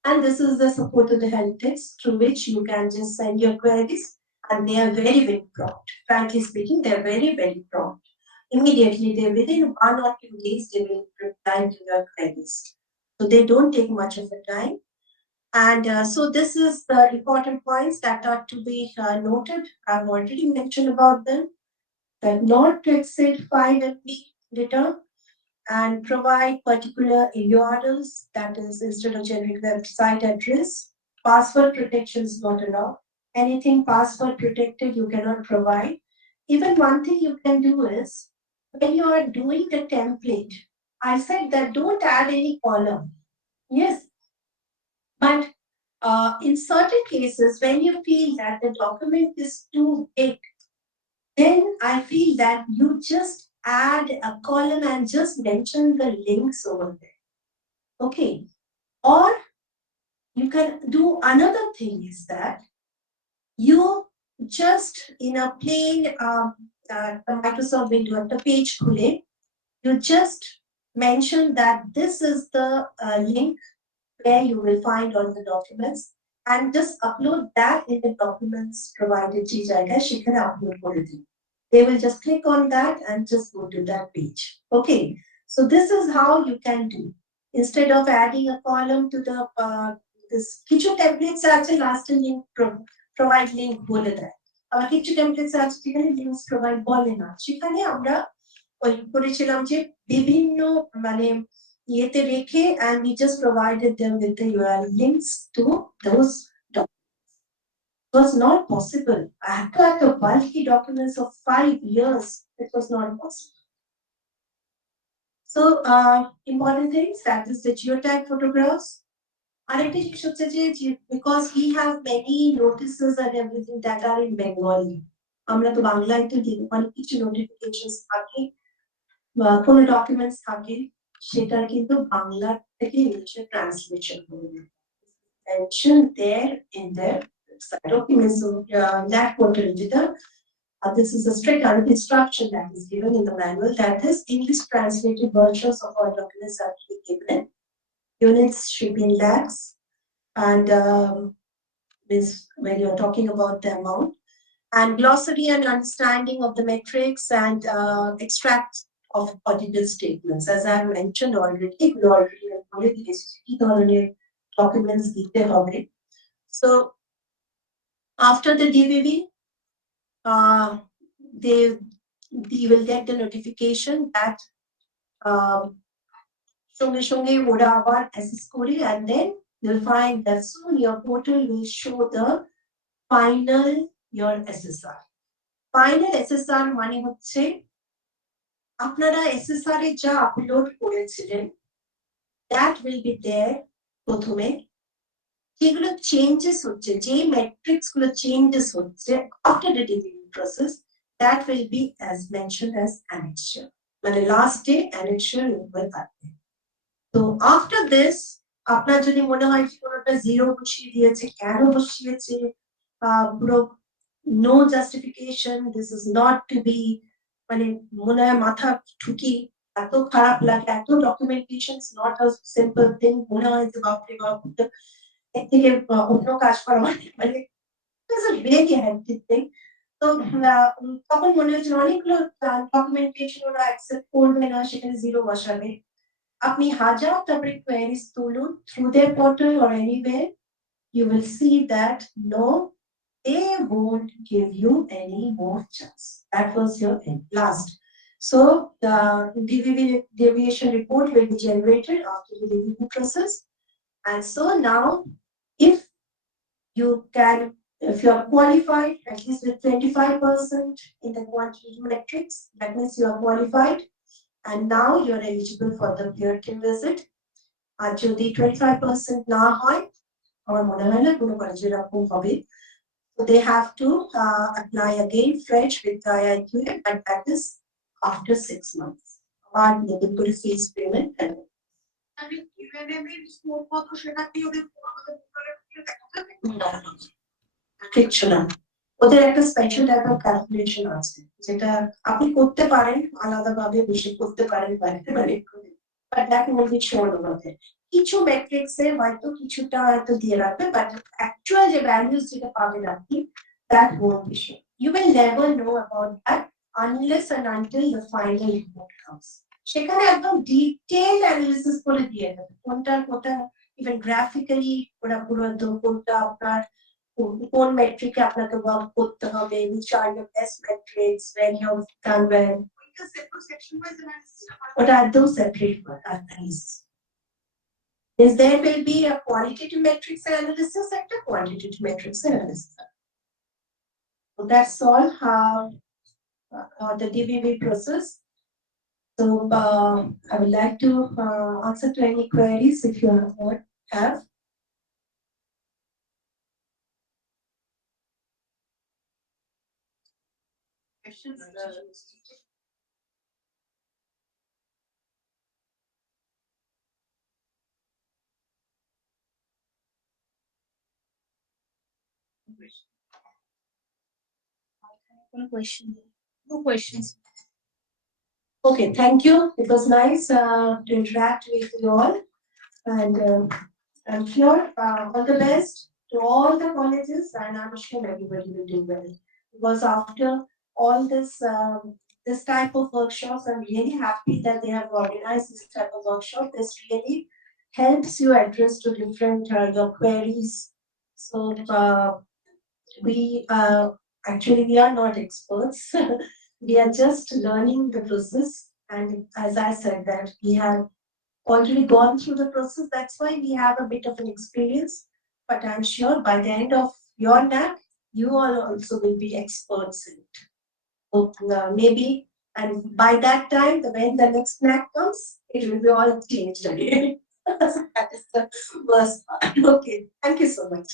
And this is the support of the help desk through which you can just send your queries, and they are very, very prompt. Frankly speaking, they are very, very prompt. Immediately, within 1 or 2 days, they will reply to your queries. So they don't take much of a time. And so this is the important points that are to be noted. I've already mentioned about them. That not to exceed 5 MB data, and provide particular URLs, that is instead of generic website address. Password protection is not allowed. Anything password protected you cannot provide. Even one thing you can do is, when you are doing the template, I said that don't add any column. Yes, but in certain cases, when you feel that the document is too big, then I feel that you just add a column and just mention the links over there. Okay. Or you can do another thing is that you just in a plain the Microsoft window at the page khule, you just mention that this is the link where you will find all the documents, and just upload that in the documents provided to jayega, shekhane upload kore din. They will just click on that and just go to that page. Okay, so this is how you can do. Instead of adding a column to the this কিছু templates আছে last link provide link বলে দেয়, আবার কিছু templates আছে যেখানে links provide বলে না, সেখানে আমরা ওই করেছিলাম যে বিভিন্ন মানে ইয়েতে রেখে, and we just provided them with the URL links to those documents. It was not possible. I had to have the bulky documents of 5 years. It was not possible. So important things, that is the geotag photographs. Because we have many notices and everything that are in Bengali. আমরা তো বাংলায় তো দিই, অনেক কিছু notifications থাকে বা কোনো ডকুমেন্টস থাকে, সেটা কিন্তু বাংলা থেকে ইংলিশে ট্রান্সলেশন করে mentioned there in their website documents. So that portal যেটা this is a strict instruction that is given in the manual, that is English translated versions of all documents are to be given. Units should be in lakhs, and this when you're talking about the amount, and glossary and understanding of the metrics, and extract of audited statements. As I mentioned already, we already documents dite hobe. So after the DVV, they will get the notification that সঙ্গে সঙ্গে ওরা আবার assess করে, and then you'll find that soon your portal will show the final your SSR. Final SSR মানে হচ্ছে আপনারা SSR এ যা upload করেছিলেন, that will be there প্রথমে। যেগুলো চেঞ্জেস হচ্ছে, যে মেট্রিক্স গুলো চেঞ্জেস হচ্ছে after the DVV process, that will be as mentioned as annexure, মানে লাস্ট ডে annexure হয়ে থাকবে। তো after this, আপনার যদি মনে হয় যে কোনোটা জিরো বসিয়ে দিয়েছে, কেন বসিয়েছে, পুরো no justification, this is not to be, মানে মনে হয় মাথা ঠুকি, এত খারাপ লাগে, এত documentation is not a simple thing, মনে হয় যে বাপরে বাপ, এর থেকে অন্য কাজ করা মানে it's a really hectic thing. তো তখন মনে হচ্ছে অনেকগুলো ডকুমেন্টেশন ওরা অ্যাকসেপ্ট করবে না, সেখানে জিরো বসাবে। আপনি হাজার তারপরে কোয়েরিজ তুলুন through their portal or anywhere, you will see that no, they won't give you any more chance. That was your last. So the DVV deviation report will be generated after the DVV process. And so now, if you can, if you are qualified at least with 25% in the quantity metrics, that means you are qualified and now you are eligible for the peer team visit. আর যদি 25% না হয়, আমার মনে হয় না কোনো কলেজে এরকম হবে, so they have to apply again fresh with the IIQA, and that is after 6 months. আবার নতুন করে fees payment করবে। আমি UNM এর স্কোর কত সেটা কি ওদের আমাদের পোর্টালে দেখা যাবে? কিচ্ছু না, ওদের একটা স্পেশাল টাইপ অফ ক্যালকুলেশন আছে যেটা আপনি করতে পারেন, আলাদাভাবে বেশি করতে পারেন বাড়িতে বাড়িতে, but that will be shown over there. কিছু মেট্রিক্স এ হয়তো কিছুটা হয়তো দিয়ে রাখবে, বাট অ্যাকচুয়াল যে ভ্যালুস যেটা পাবেন আপনি, that won't be shown. You will never know about that unless and until the final report comes. সেখানে একদম ডিটেইল অ্যানালিসিস করে দিয়ে দেবে কোনটার কোনটা, ইভেন গ্রাফিক্যালি ওরা পুরো একদম কোনটা আপনার কোন মেট্রিকে আপনাকে ওয়ার্ক করতে হবে, which are your best metrics, when you have done well. ওইটা সেপারেট সেকশন ওয়াইজ অ্যানালিসিস ওটা একদম separate analysis. Is there will be a qualitative metrics analysis and a quantitative metrics analysis. So that's all the DBV process. So I would like to answer to any queries if you have. questions. One question. Two questions. Okay, thank you. It was nice to interact with you all, and I'm sure all the best to all the colleges, and I'm sure everybody will do well. Because after all this type of workshops, I'm really happy that they have organized this type of workshop. This really helps you address to different your queries. So we actually we are not experts. We are just learning the process, and as I said that we have already gone through the process, that's why we have a bit of an experience, but I'm sure by the end of your NAC, you all also will be experts in it. So maybe, and by that time, when the next NAC comes, it will be all changed again. That is the worst part. Okay, thank you so much.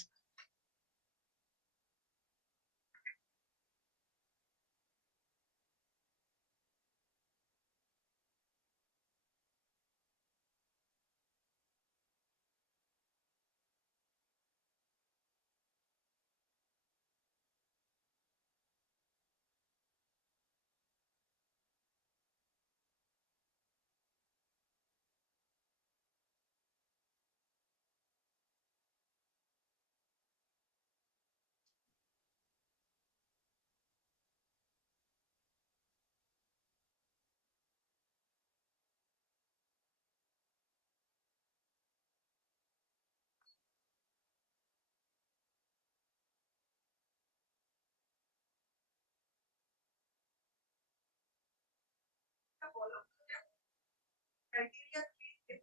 criteria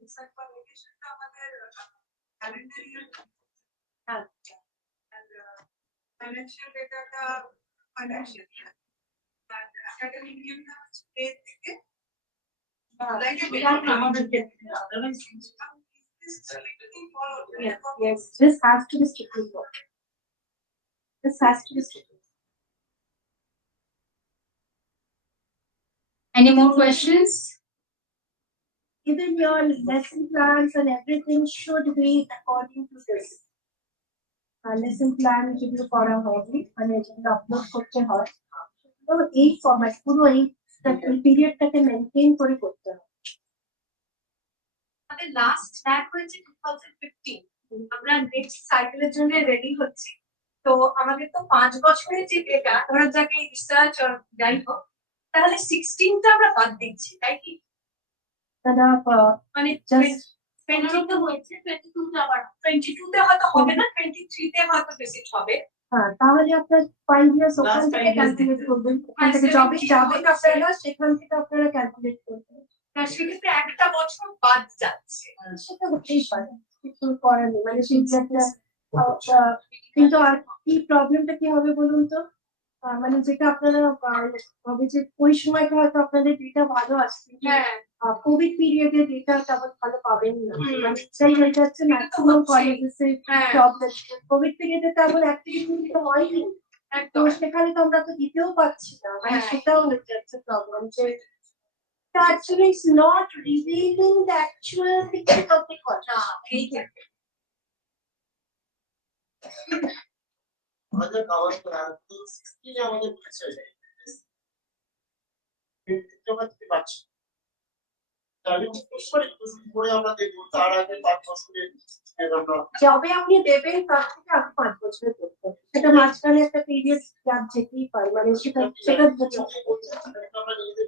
decide for location টা আমাদের calendar year হ্যাঁ। and financial data টা financial year and academic year টা day থেকে like a otherwise this is strictly followed. Yes, this has to be strictly followed. This has to be strictly. Any more questions? Even your lesson plans and everything should be according to this. Lesson plan যেগুলো করা হবে, মানে যেগুলো upload করতে হয়, তো এই format পুরো এই পিরিয়ডটাকে মেনটেন করে করতে হবে। আমাদের লাস্ট স্ট্যাক হয়েছে 2015 আমরা নেক্সট সাইকেলের জন্য রেডি হচ্ছি তো আমাদের তো 5 বছরের যে ডেটা ধরা যাক এই রিসার্চ যাই হোক, তাহলে 16টা আমরা বাদ দিচ্ছি, তাই কি? মানে Just 22 হয়েছে, 22 তে আবার 22 তে হয়তো হবে না, 23 তে হয়তো ভিজিট হবে। হ্যাঁ, তাহলে আপনার 5 ইয়ার্স ওখান Last থেকে 5 years ক্যালকুলেট করবেন, ওখান হ্যাঁ, থেকে যাবে 17 যাবেন হচ্ছে। আপনারা, সেখান থেকে আপনারা ক্যালকুলেট করবেন। হ্যাঁ, সেক্ষেত্রে একটা বছর বাদ যাচ্ছে। সেটা হতেই পারে, কিছু করার নেই, মানে সেই একটা কিন্তু আর কি প্রবলেমটা কি হবে বলুন তো, মানে যেটা আপনারা হবে যে ওই সময়টা হয়তো আপনাদের ডেটা ভালো আসছে, হ্যাঁ, কোভিড পিরিয়ডে ডেটা তেমন ভালো পাবেন না, হুম। মানে সেই হয়ে যাচ্ছে ম্যাক্সিমাম কলেজেসে হ্যাঁ, প্রবলেম। কোভিড পিরিয়ডে তেমন অ্যাক্টিভিটি তো হয়নি, তো একদম। সেখানে তো আমরা তো দিতেও পাচ্ছি না, মানে হ্যাঁ। সেটাও হয়ে যাচ্ছে প্রবলেম যে actually it's not revealing the actual picture of the college. না, এই যে আমাদের খাওয়ার স্কিল আমাদের পরিচয় নেই, যদি পাচ্ছি তাহলে পরে আমরা দেখবো তার আগে 5 বছরের আমরা যবে আপনি দেবেন তার থেকে আগে 5 বছরের করতে, সেটা মাঝখানে একটা পিরিয়ড গ্যাপ যেতেই পারে, মানে সেটা আমরা নিজেদের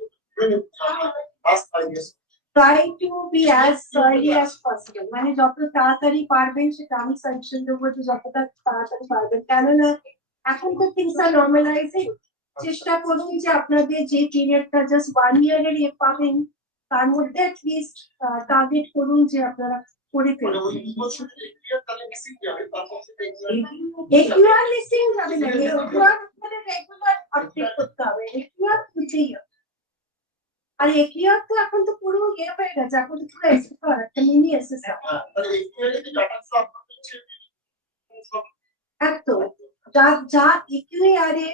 last 5 years try to be as early as possible, মানে যত তাড়াতাড়ি পারবেন সেটা আমি সাজেশন দেবো যে যতটা তাড়াতাড়ি পারবেন, কেননা এখন তো থিংস আর নর্মালাইজিং। চেষ্টা করুন যে আপনাদের যে পিরিয়ডটা জাস্ট 1 ইয়ারের পাবেন তার মধ্যে অ্যাটলিস্ট টার্গেট করুন যে আপনারা করে মানে ফেলুন। ওই বছরের এক্সপেরিয়েন্স তাহলে মিসিং যাবে, তারপর সেটা একিউআর লিস্টিং যাবে না, একিউআর আপনাদের রেগুলার আপডেট করতে হবে, একিউআর খুঁজেই হবে। আর একিউআর তো এখন তো পুরো ইয়ে হয়ে গেছে, এখন তো পুরো এসএসআর, একটা মিনি এসএসআর। মানে এক্সপেরিয়েন্সে ডাটা সব হচ্ছে একদম, যা একিউআর এ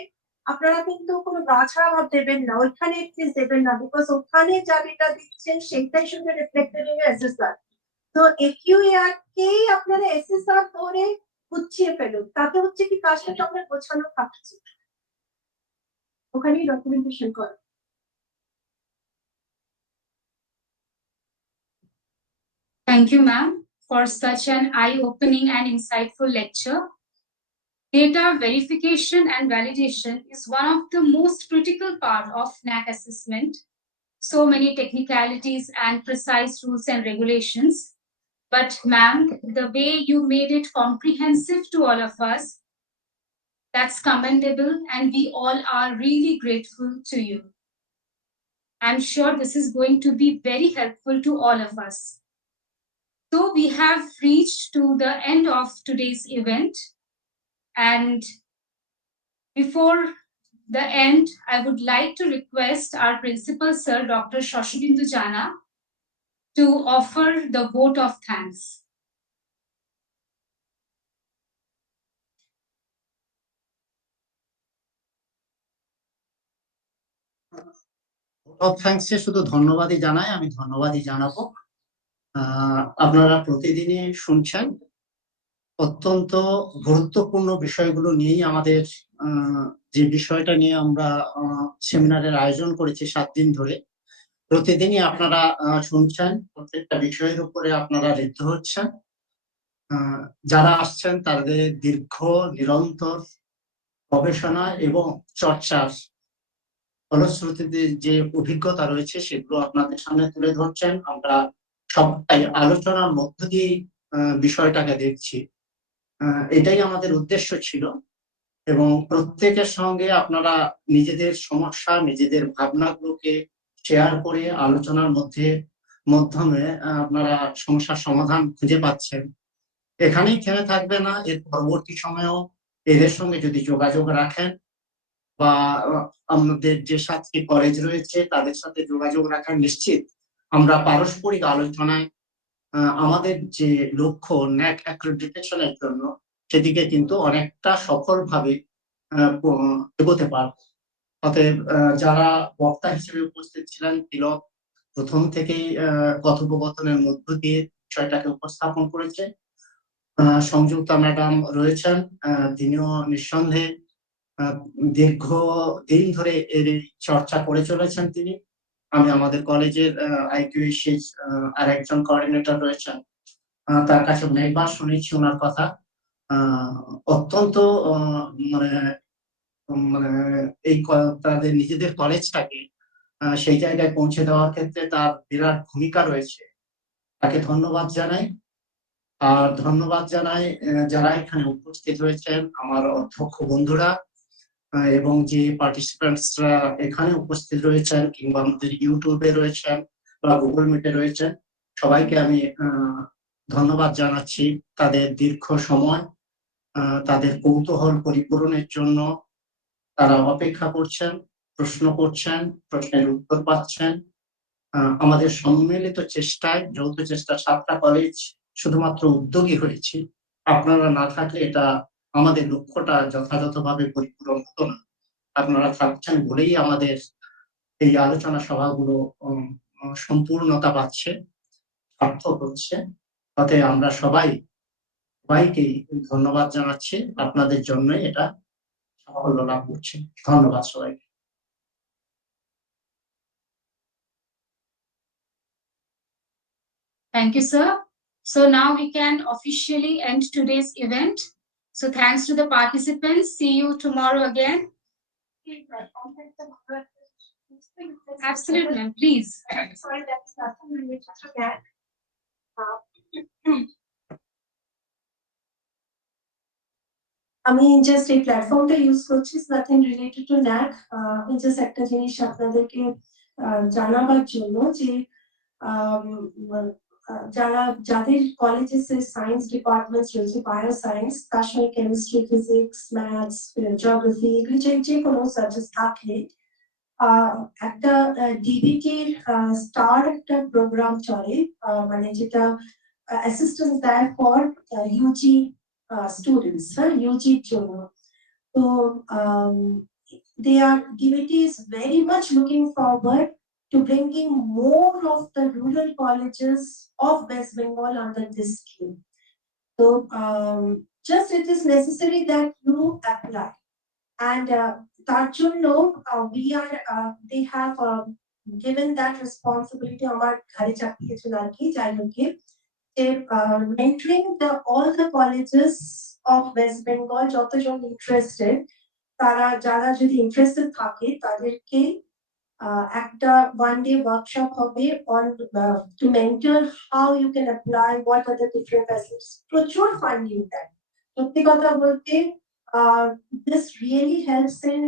আপনারা কিন্তু কোনো গাছড়া ভাব দেবেন না, ওইখানে অ্যাটলিস্ট দেবেন না, বিকজ ওখানে যা ডেটা দিচ্ছেন সেটাই শুধু রিফ্লেক্টেড ইন এসএসআর। তো একিউআর কেই আপনারা এসএসআর ধরে গুছিয়ে ফেলুন, তাতে হচ্ছে কি কাজটা তো আপনার গোছানো থাকছে, ওখানেই ডকুমেন্টেশন করা। Thank you, ma'am, for such an eye-opening and insightful lecture. Data verification and validation is one of the most critical part of NAC assessment. So many technicalities and precise rules and regulations. But ma'am, the way you made it comprehensive to all of us, that's commendable, and we all are really grateful to you. I'm sure this is going to be very helpful to all of us. So we have reached to the end of today's event, and before the end, I would like to request our principal sir, Dr. Shoshibindu Jana, to offer the vote of thanks. থ্যাঙ্কসে শুধু ধন্যবাদই জানাই, আমি ধন্যবাদই জানাবো। আপনারা প্রতিদিনই শুনছেন, অত্যন্ত গুরুত্বপূর্ণ বিষয়গুলো নিয়েই আমাদের যে বিষয়টা নিয়ে আমরা সেমিনারের আয়োজন করেছি 7 দিন ধরে, প্রতিদিনই আপনারা শুনছেন, প্রত্যেকটা বিষয়ের উপরে আপনারা ঋদ্ধ হচ্ছেন। যারা আসছেন তাদের দীর্ঘ নিরন্তর গবেষণা এবং চর্চার ফলশ্রুতিতে যে অভিজ্ঞতা রয়েছে সেগুলো আপনাদের সামনে তুলে ধরছেন। আমরা সবাই আলোচনার মধ্য দিয়ে বিষয়টাকে দেখছি, এটাই আমাদের উদ্দেশ্য ছিল। এবং প্রত্যেকের সঙ্গে আপনারা নিজেদের সমস্যা, নিজেদের ভাবনাগুলোকে শেয়ার করে আলোচনার মাধ্যমে আপনারা সমস্যার সমাধান খুঁজে পাচ্ছেন। এখানেই থেমে থাকবে না, এর পরবর্তী সময়েও এদের সঙ্গে যদি যোগাযোগ রাখেন বা আমাদের যে 7টি কলেজ রয়েছে তাদের সাথে যোগাযোগ রাখার, নিশ্চিত আমরা পারস্পরিক আলোচনায় আমাদের যে লক্ষ্য ন্যাক অ্যাক্রেডিটেশনের জন্য সেদিকে কিন্তু অনেকটা সফলভাবে এগোতে পারব। অতএব যারা বক্তা হিসেবে উপস্থিত ছিলেন, তিলক প্রথম থেকেই কথোপকথনের মধ্য দিয়ে বিষয়টাকে উপস্থাপন করেছে। সংযুক্তা ম্যাডাম রয়েছেন, তিনিও নিঃসন্দেহে দীর্ঘ দিন ধরে এর চর্চা করে চলেছেন তিনি। আমি আমাদের কলেজের আইকিউএসির আর একজন কোঅর্ডিনেটর রয়েছেন, তার কাছে অনেকবার শুনেছি ওনার কথা। অত্যন্ত মানে মানে এই তাদের নিজেদের কলেজটাকে সেই জায়গায় পৌঁছে দেওয়ার ক্ষেত্রে তার বিরাট ভূমিকা রয়েছে। তাকে ধন্যবাদ জানাই। আর ধন্যবাদ জানাই যারা এখানে উপস্থিত হয়েছেন, আমার অধ্যক্ষ বন্ধুরা এবং যে পার্টিসিপেন্টসরা এখানে উপস্থিত রয়েছেন কিংবা আমাদের ইউটিউবে রয়েছেন বা গুগল মিটে রয়েছেন, সবাইকে আমি ধন্যবাদ জানাচ্ছি। তাদের দীর্ঘ সময় তাদের কৌতূহল পরিপূরণের জন্য তারা অপেক্ষা করছেন, প্রশ্ন করছেন, প্রশ্নের উত্তর পাচ্ছেন। আমাদের সম্মিলিত চেষ্টায়, যৌথ চেষ্টা, 7টা কলেজ শুধুমাত্র উদ্যোগী হয়েছি। আপনারা না থাকলে এটা আমাদের লক্ষ্যটা যথাযথভাবে পরিপূরণ হতো না। আপনারা থাকছেন বলেই আমাদের এই আলোচনা সভাগুলো সম্পূর্ণতা পাচ্ছে, সার্থক হচ্ছে। তাতে আমরা সবাইকে ধন্যবাদ জানাচ্ছি। আপনাদের জন্য এটা সাফল্য লাভ করছে। ধন্যবাদ সবাইকে। Thank you, sir. So now we can officially end today's event. So thanks to the participants. See you tomorrow again. Absolutely, ma'am. Please. Sorry, that's nothing related to that. আমি জাস্ট এই প্ল্যাটফর্মটা ইউজ করছি, nothing related to ন্যাক। আমি just একটা জিনিস আপনাদেরকে জানাবার জন্য যে যাদের কলেজে সায়েন্স ডিপার্টমেন্ট রয়েছে, বায়ো সায়েন্স, তার সঙ্গে কেমিস্ট্রি, ফিজিক্স, ম্যাথস, জিওগ্রাফি, এগুলি যে কোনো সাবজেক্ট থাকলে একটা ডিবিটির স্টার একটা প্রোগ্রাম চলে, মানে যেটা অ্যাসিস্ট্যান্স দেয় ফর ইউজি students, UG জন্য। তো DBT is very much looking forward to bringing more of the rural colleges of West Bengal under this scheme. So just it is necessary that you apply, and তার জন্য they have given that responsibility আমার ঘাড়ে চাপিয়েছেন আর কি, যাই হোক, mentoring all the colleges of West Bengal, যতজন interested, যারা যদি interested থাকে তাদেরকে একটা one day workshop হবে on to mentor how you can apply, what are the different facets. প্রচুর funding দেয়, সত্যি কথা বলতে। This really helps in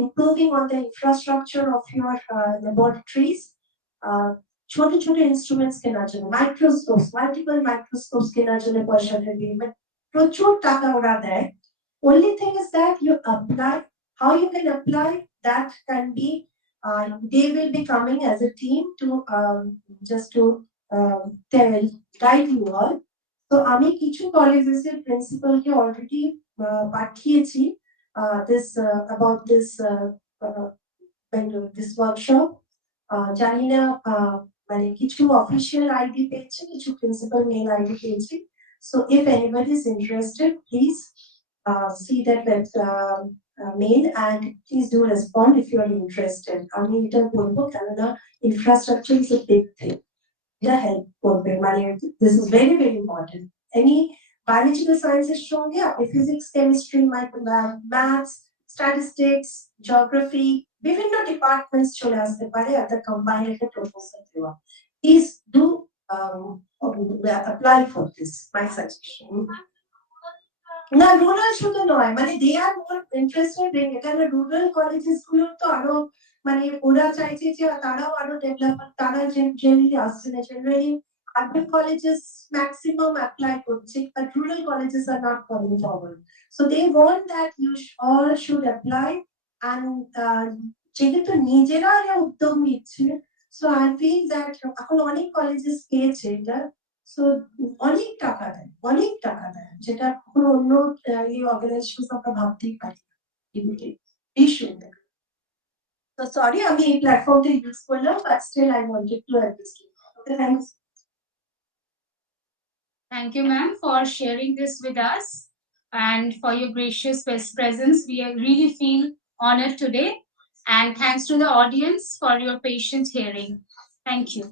improving on the infrastructure of your laboratories. ছোট ছোট ইনস্ট্রুমেন্টস কেনার জন্য, মাইক্রোস্কোপস, মাল্টিপল মাইক্রোস্কোপস কেনার জন্য পয়সা দেবে, বাট প্রচুর টাকা ওরা দেয়। Only thing is that you apply. How you can apply that can be, they will be coming as a team to just to guide you all. So আমি কিছু কলেজের প্রিন্সিপালকে অলরেডি পাঠিয়েছি this about this workshop. জানি না মানে কিছু official ID পেয়েছি, কিছু প্রিন্সিপাল মেল আইডি পেয়েছি। So if anybody is interested, please see that mail and please do respond if you are interested. আমি এটা বলবো কেননা infrastructure is a big thing. এটা হেল্প করবে, মানে this is very very important. Any biological sciences সঙ্গে আপনি physics, chemistry, maths, statistics, geography, বিভিন্ন ডিপার্টমেন্টস চলে আসতে পারে at the combined একটা proposal দেওয়া। Please do apply for this, my suggestion. না, রুরাল শুধু নয়, মানে they are more interested in it, and rural colleges গুলো তো আরো, মানে ওরা চাইছে যে তারাও আরো ডেভেলপ, তারা জেনারেলি আসছে না। Generally urban colleges maximum apply করছে, but rural colleges are not coming forward. So they want that you all should apply, and যেহেতু নিজেরা এরা উদ্যোগ নিচ্ছে, so I feel that এখন অনেক কলেজেস পেয়েছে এটা, so অনেক টাকা দেয়, যেটা কোনো অন্য এই অর্গানাইজেশন আমরা ভাবতেই পারি না। So sorry, আমি এই প্ল্যাটফর্মটা ইউজ করলাম, but still I wanted to address it. Okay, thanks. Thank you, ma'am, for sharing this with us and for your gracious presence. We really feel honored today, and thanks to the audience for your patient hearing. Thank you.